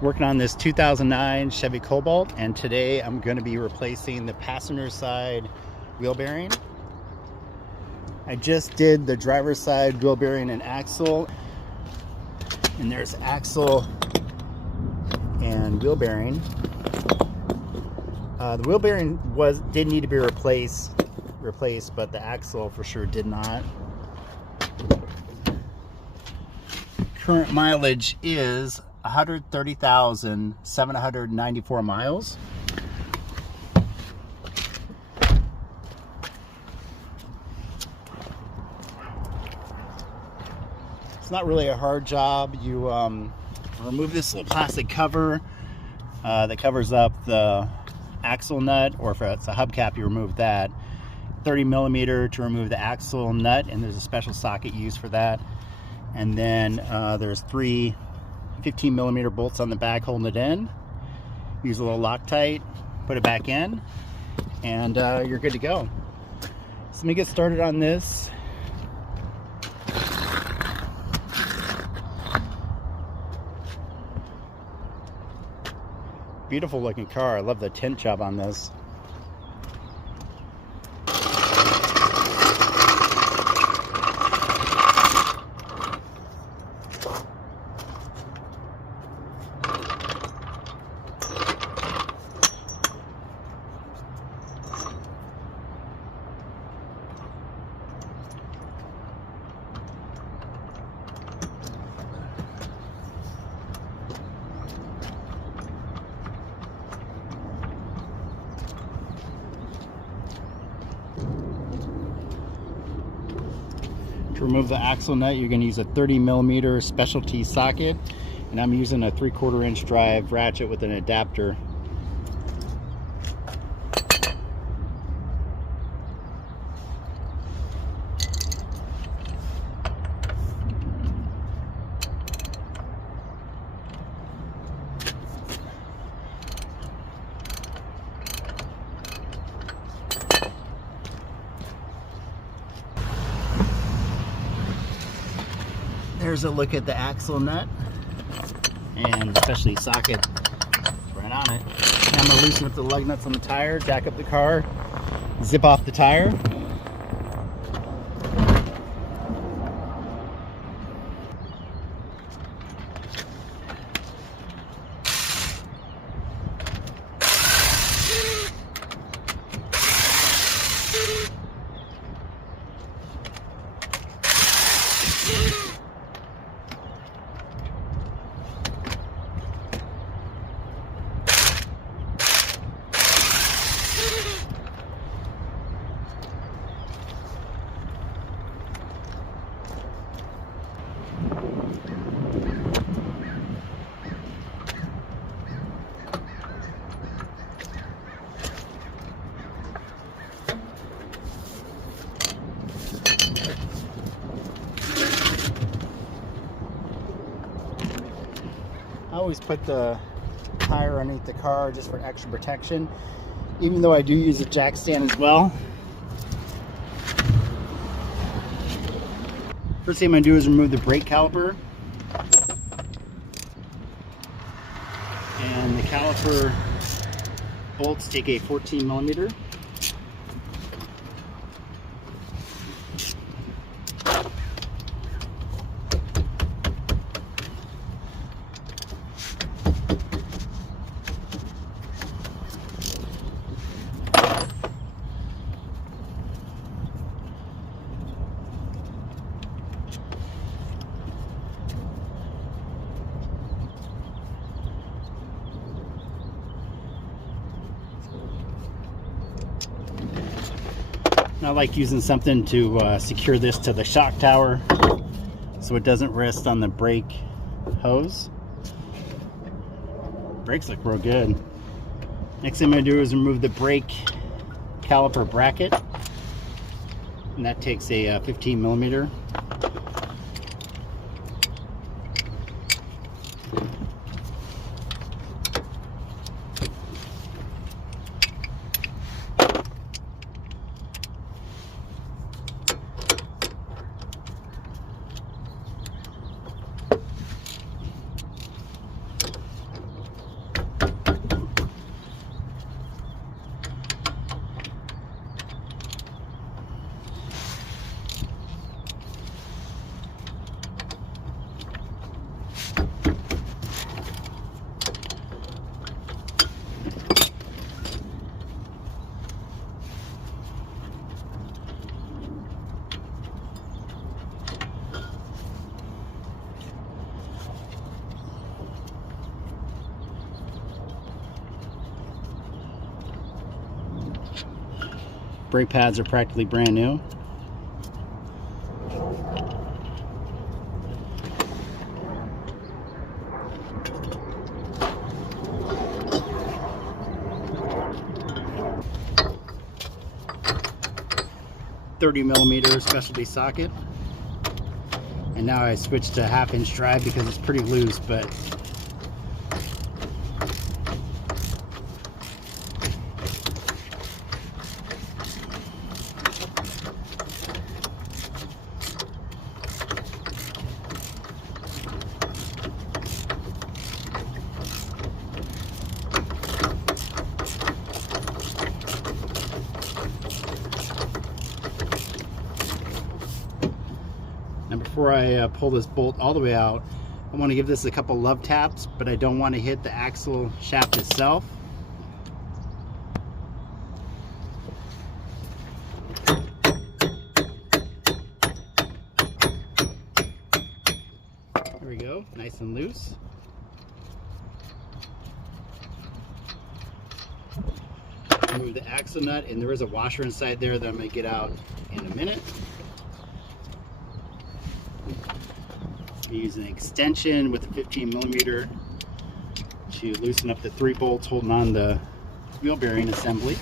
Working on this 2009 Chevy Cobalt, and today I'm going to be replacing the passenger side wheel bearing. I just did the driver's side wheel bearing and axle, and there's axle and wheel bearing. The wheel bearing did need to be replaced, but the axle for sure did not. Current mileage is 130,794 miles. It's not really a hard job. You remove this little plastic cover that covers up the axle nut, or if it's a hubcap, you remove that. 30 millimeter to remove the axle nut, and there's a special socket used for that. And then there's three 15 millimeter bolts on the back holding it in. Use a little Loctite, put it back in, and you're good to go. So let me get started on this. Beautiful looking car. I love the tint job on this. To remove the axle nut, you're going to use a 30 millimeter specialty socket, and I'm using a 3/4 inch drive ratchet with an adapter. There's a look at the axle nut, and especially socket right on it. Now I'm going to loosen up the lug nuts on the tire, jack up the car, zip off the tire. I always put the tire underneath the car just for extra protection, even though I do use a jack stand as well. First thing I'm going to do is remove the brake caliper. And the caliper bolts take a 14 millimeter. I like using something to secure this to the shock tower so it doesn't rest on the brake hose. Brakes look real good. Next thing I'm going to do is remove the brake caliper bracket, and that takes a 15 millimeter. Brake pads are practically brand new. .30mm specialty socket, and now I switched to 1/2" drive because it's pretty loose, but now before I pull this bolt all the way out, I want to give this a couple love taps, but I don't want to hit the axle shaft itself. There we go, nice and loose. Remove the axle nut, and there is a washer inside there that I'm going to get out in a minute. Use an extension with a 15mm to loosen up the 3 bolts holding on the wheel bearing assembly.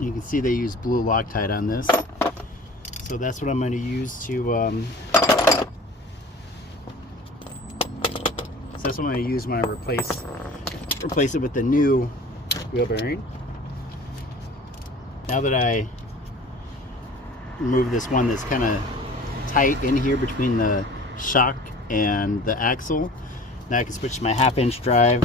You can see they use blue Loctite on this, so that's what I'm going to use to when I replace it with the new wheel bearing. Now that I remove this one that's kind of tight in here between the shock and the axle, now I can switch to my 1/2" drive.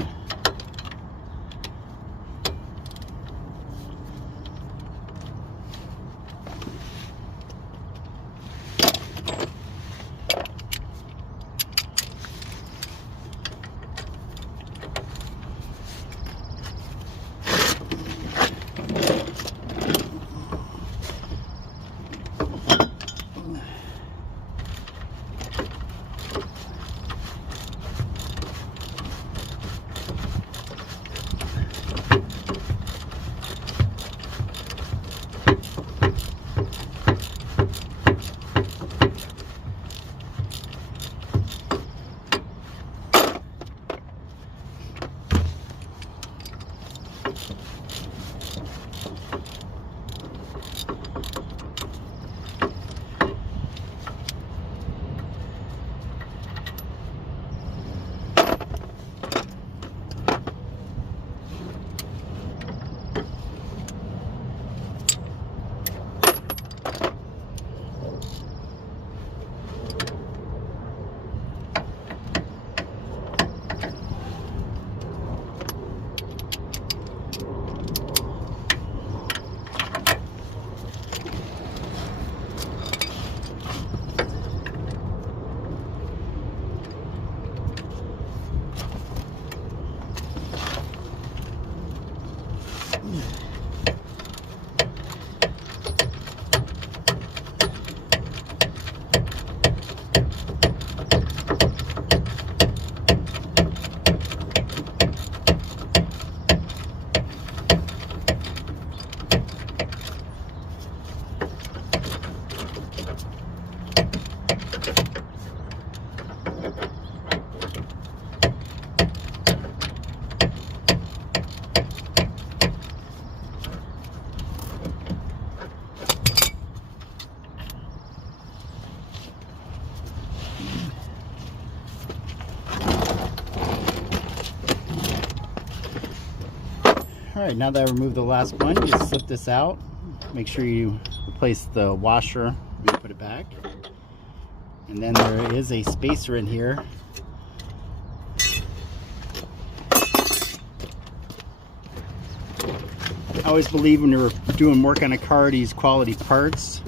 Alright, now that I removed the last one, you slip this out. Make sure you replace the washer and put it back. And then there is a spacer in here. I always believe when you're doing work on a car to use quality parts,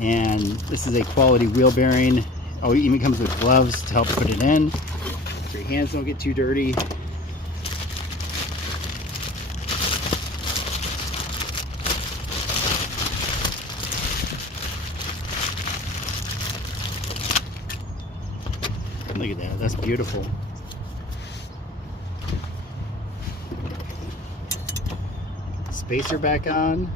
and this is a quality wheel bearing. Oh, it even comes with gloves to help put it in, so your hands don't get too dirty. Look at that, that's beautiful. Spacer back on.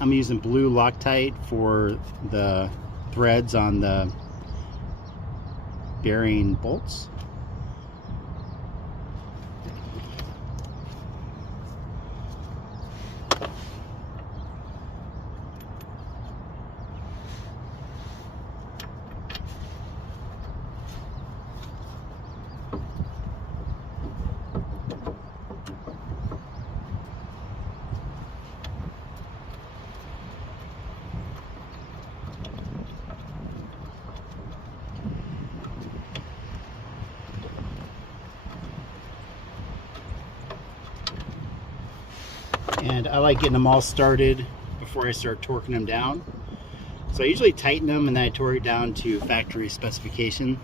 I'm using blue Loctite for the threads on the bearing bolts. And I like getting them all started before I start torquing them down. So I usually tighten them and then I torque it down to factory specification.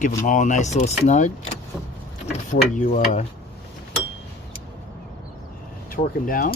Give them all a nice little snug before you torque them down.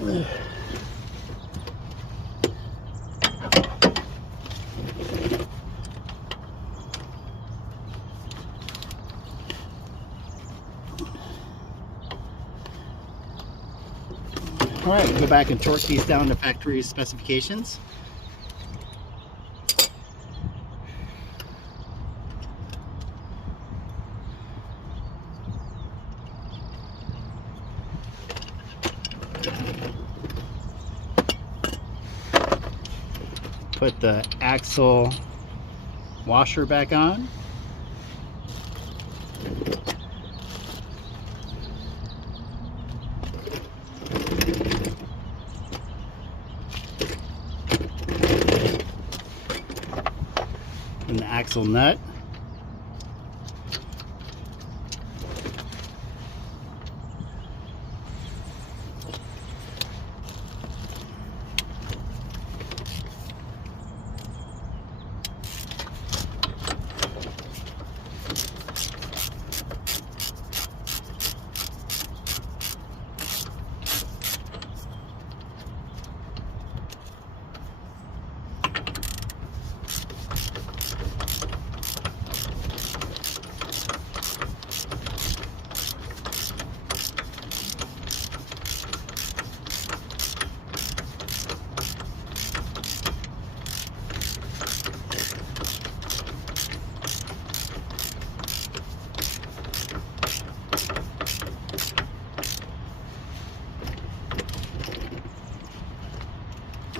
All right, go back and torque these down to factory specifications. Put the axle washer back on. And the axle nut.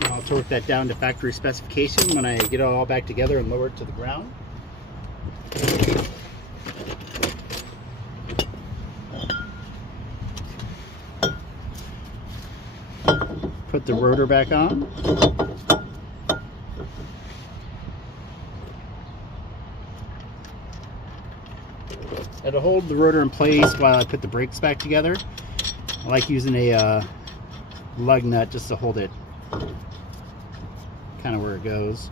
I'll torque that down to factory specification when I get it all back together and lower it to the ground. Put the rotor back on. It'll hold the rotor in place while I put the brakes back together. I like using a lug nut just to hold it kind of where it goes.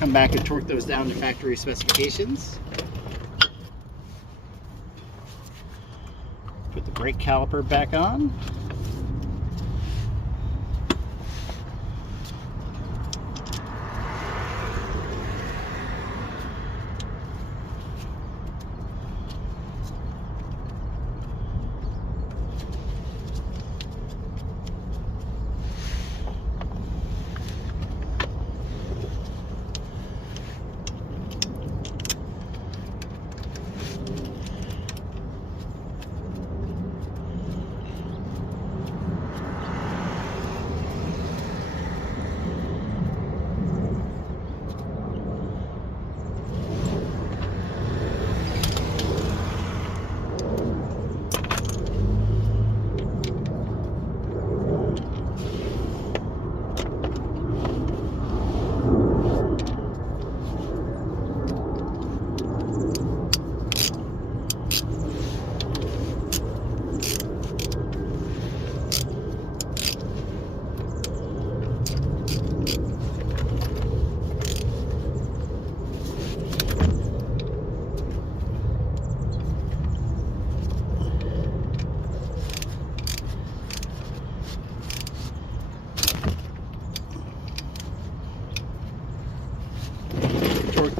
Come back and torque those down to factory specifications. Put the brake caliper back on.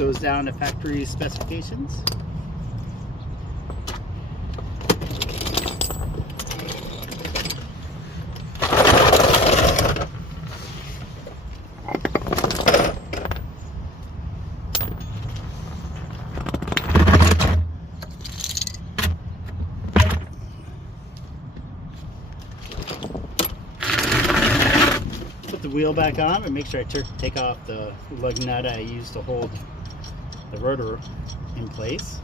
those down to factory specifications. Put the wheel back on and make sure I take off the lug nut I used to hold the rotor in place.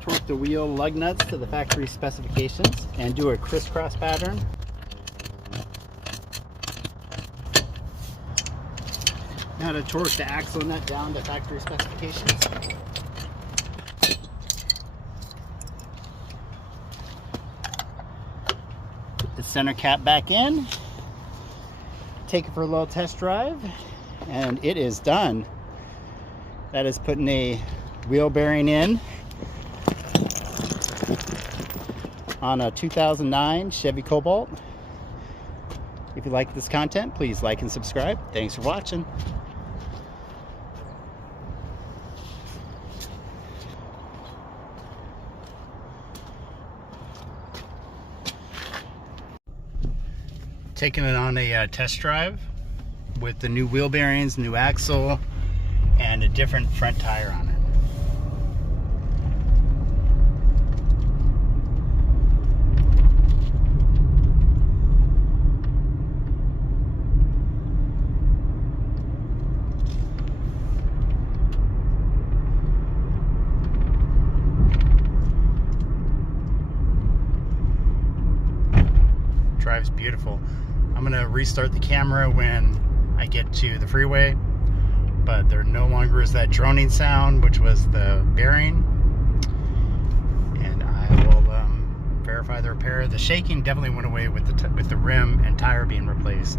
Torque the wheel lug nuts to the factory specifications and do a crisscross pattern. Now to torque the axle nut down to factory specifications. Put the center cap back in. Take it for a little test drive, and it is done. That is putting a wheel bearing in on a 2009 Chevy Cobalt. If you like this content, please like and subscribe. Thanks for watching. Taking it on a test drive with the new wheel bearings, new axle, and a different front tire on it. Drives beautiful. I'm gonna restart the camera when I get to the freeway, but there no longer is that droning sound, which was the bearing, and I will verify the repair. The shaking definitely went away with the rim and tire being replaced.